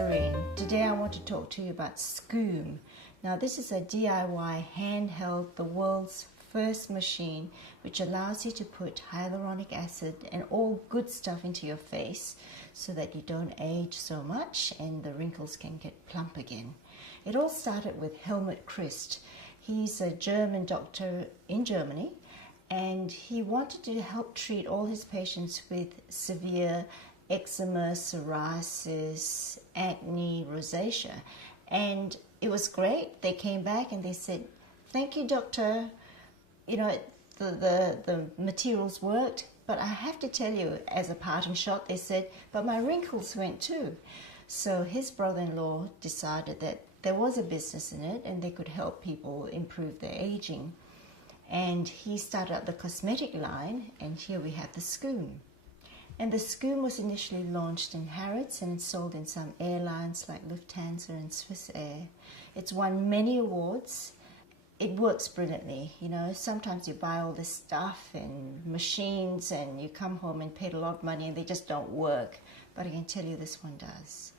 Serene. Today I want to talk to you about Ascoom. Now this is a DIY handheld, the world's first machine which allows you to put hyaluronic acid and all good stuff into your face so that you don't age so much and the wrinkles can get plump again. It all started with Helmut Christ. He's a German doctor in Germany, and he wanted to help treat all his patients with severe eczema, psoriasis, acne, rosacea. And it was great. They came back and they said, "Thank you, doctor. You know, the materials worked, but I have to tell you, as a parting shot, they said, but my wrinkles went too." So his brother-in-law decided that there was a business in it and they could help people improve their aging. And he started up the cosmetic line, and here we have the Ascoom. And the Ascoom was initially launched in Harrods and sold in some airlines like Lufthansa and Swiss Air. It's won many awards. It works brilliantly. You know, sometimes you buy all this stuff and machines and you come home and paid a lot of money and they just don't work. But I can tell you this one does.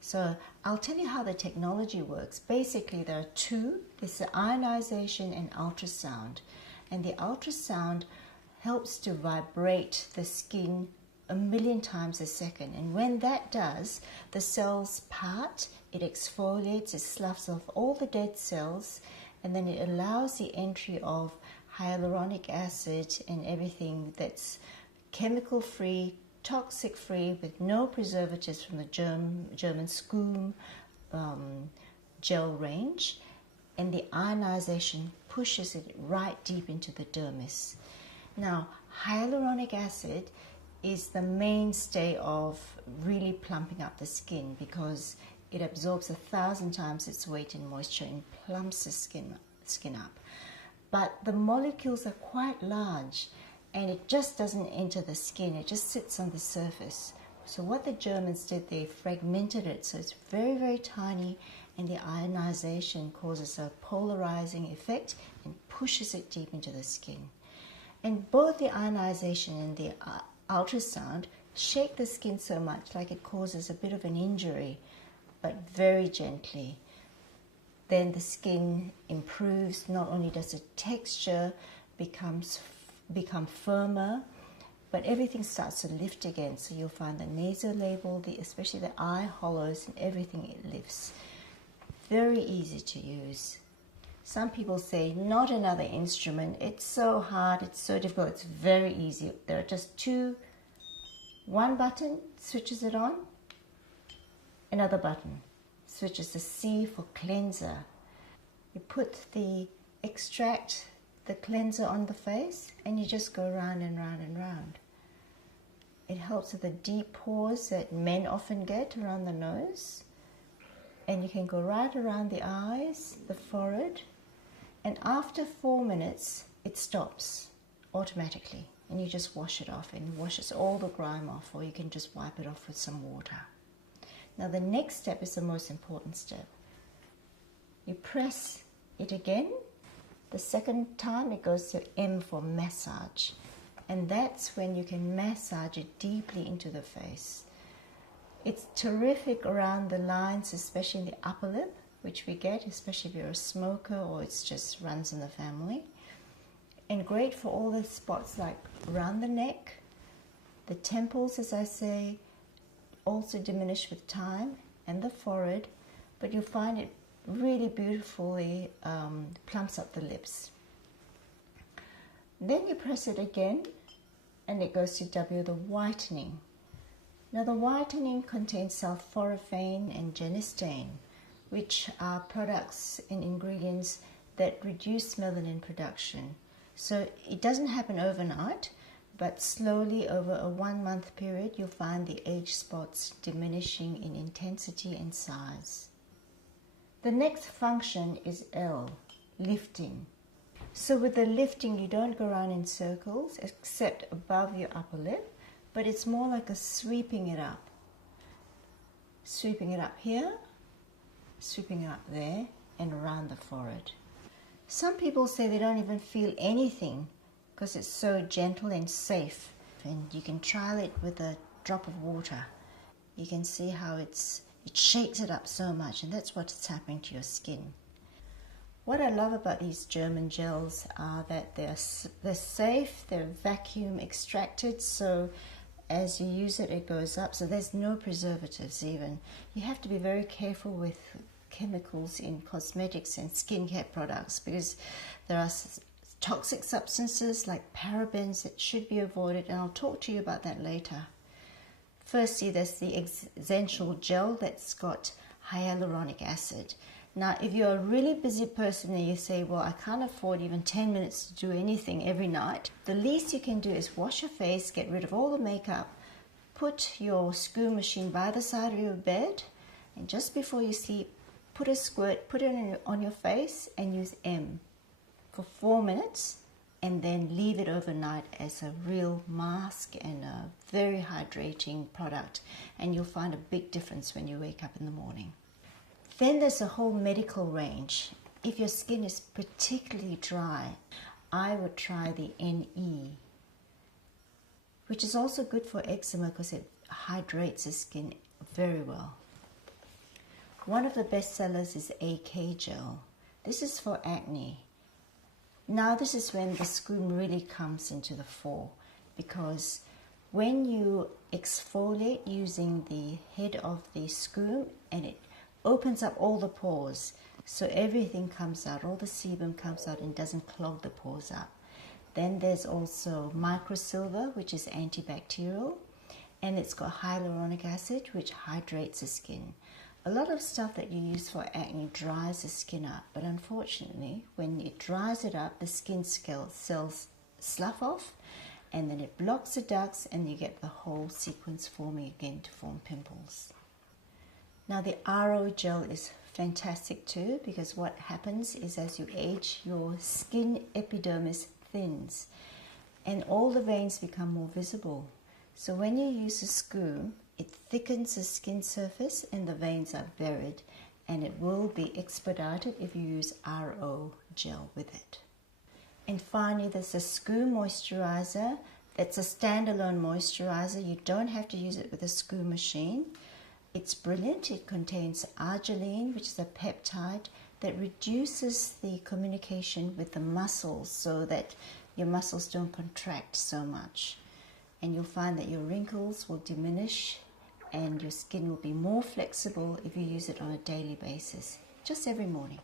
So I'll tell you how the technology works. Basically, there are two. There's the ionization and ultrasound. And the ultrasound helps to vibrate the skin 1,000,000 times a second. And when that does, the cells part, it exfoliates, it sloughs off all the dead cells, and then it allows the entry of hyaluronic acid and everything that's chemical-free, toxic-free, with no preservatives from the German Ascoom gel range, and the ionization pushes it right deep into the dermis. Now, hyaluronic acid is the mainstay of really plumping up the skin because it absorbs 1,000 times its weight in moisture and plumps the skin up. But the molecules are quite large, and it just doesn't enter the skin, it just sits on the surface. So what the Germans did, they fragmented it so it's very, very tiny, and the ionization causes a polarizing effect and pushes it deep into the skin. And both the ionization and the ultrasound shake the skin so much, like it causes a bit of an injury, but very gently. Then the skin improves. Not only does the texture become firmer, but everything starts to lift again. So you'll find the nasolabial, especially the eye hollows, and everything, it lifts. Very easy to use. Some people say, not another instrument. It's so hard, it's so difficult. It's very easy. There are just one button switches it on, another button switches the C for cleanser. You put the cleanser on the face, and you just go round and round and round. It helps with the deep pores that men often get around the nose. And you can go right around the eyes, the forehead, and after 4 minutes, it stops automatically. And you just wash it off, and it washes all the grime off, or you can just wipe it off with some water. Now the next step is the most important step. You press it again. The second time it goes to M for massage, and that's when you can massage it deeply into the face. It's terrific around the lines, especially in the upper lip, which we get, especially if you're a smoker or it just runs in the family. And great for all the spots like around the neck, the temples, as I say, also diminish with time, and the forehead, but you'll find it really beautifully plumps up the lips. Then you press it again, and it goes to W, the whitening. Now the whitening contains sulforaphane and genistein, which are products and ingredients that reduce melanin production. So it doesn't happen overnight, but slowly over a 1-month period, you'll find the age spots diminishing in intensity and size. The next function is L, lifting. So with the lifting, you don't go around in circles except above your upper lip, but it's more like a sweeping it up. Sweeping it up here, sweeping it up there, and around the forehead. Some people say they don't even feel anything because it's so gentle and safe. And you can trial it with a drop of water. You can see how it shakes it up so much, and that's what's happening to your skin. What I love about these German gels are that they're safe, they're vacuum extracted, so as you use it, it goes up, so there's no preservatives even. You have to be very careful with chemicals in cosmetics and skincare products because there are toxic substances like parabens that should be avoided, and I'll talk to you about that later. Firstly, there's the essential gel that's got hyaluronic acid. Now, if you're a really busy person and you say, well, I can't afford even 10 minutes to do anything every night, the least you can do is wash your face, get rid of all the makeup, put your Ascoom machine by the side of your bed, and just before you sleep, put a squirt, put it on your face and use M for 4 minutes, and then leave it overnight as a real mask and a very hydrating product, and you'll find a big difference when you wake up in the morning. Then there's a whole medical range. If your skin is particularly dry, I would try the NE, which is also good for eczema because it hydrates the skin very well. One of the best sellers is AK Gel. This is for acne. Now this is when the Ascoom really comes into the fore, because when you exfoliate using the head of the Ascoom, and it opens up all the pores, so everything comes out, all the sebum comes out and doesn't clog the pores up. Then there's also microsilver, which is antibacterial, and it's got hyaluronic acid, which hydrates the skin. A lot of stuff that you use for acne dries the skin up, but unfortunately, when it dries it up, the skin cells slough off, and then it blocks the ducts, and you get the whole sequence forming again to form pimples. Now the RO gel is fantastic too, because what happens is as you age, your skin epidermis thins and all the veins become more visible. So when you use Ascoom, it thickens the skin surface and the veins are buried, and it will be expedited if you use RO gel with it. And finally, there's a Ascoom moisturizer. It's a standalone moisturizer. You don't have to use it with a Ascoom machine. It's brilliant. It contains arginine, which is a peptide that reduces the communication with the muscles so that your muscles don't contract so much. And you'll find that your wrinkles will diminish and your skin will be more flexible if you use it on a daily basis, just every morning.